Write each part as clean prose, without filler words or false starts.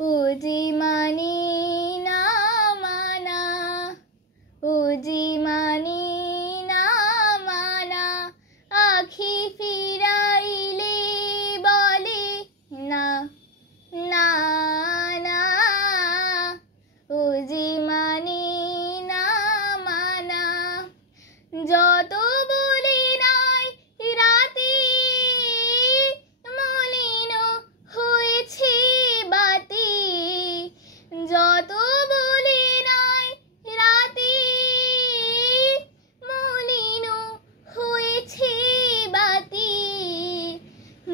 ও যে মানে না মানা, ও যে মানে না মানা, আখি ফিরাইলে বলে না না না। ও যে মানে না মানা, যত বলি নাই রাতে মলিন হয়েছে বাতি, যত বলি নাই রাতে মলিন হয়েছে বাতি,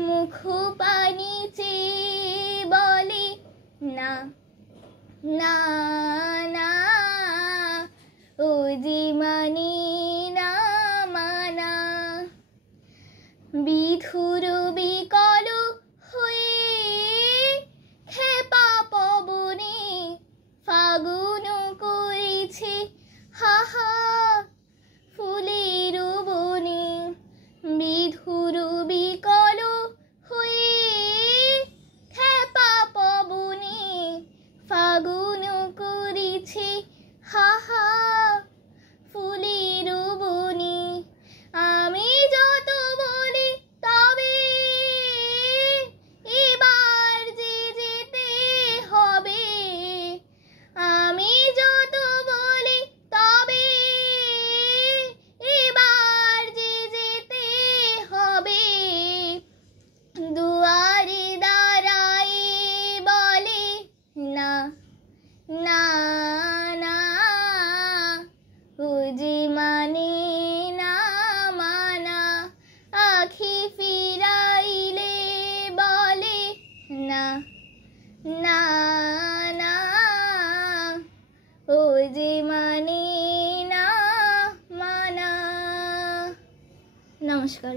মুখ পানি চেয়ে বলে না না না। ও যে মানে না মানা, বিধুর বিকল হয়ে খেপা পবনে ফাগুন করেছে হাহা ফুলের বনে, বিধুর বিকল হয়ে খেপা পবনে ফাগুন করেছে হাহা ফুলের বনে। আমি যত বলি তবে এবার যে যেতে হবে, আমি যত বলি তবে এবার যে যেতে হবে, দুয়ারে দাঁড়ায় বলে না না না। ও যে মানে না মানা, আখি ফিরাইলে বলে না না না। ও যে মানে না মানা। নমস্কার।